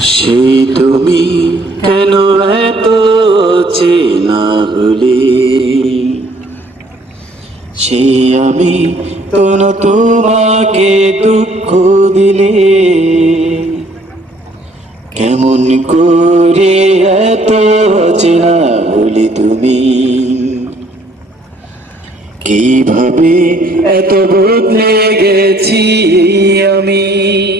সেই তুমি কেন এত চেনা হলে সেই আমি তোন তোমাকে দুঃখ দিলে। কেমন করে এত চেনা হলে তুমি? কীভাবে এত বদলে গেছি আমি?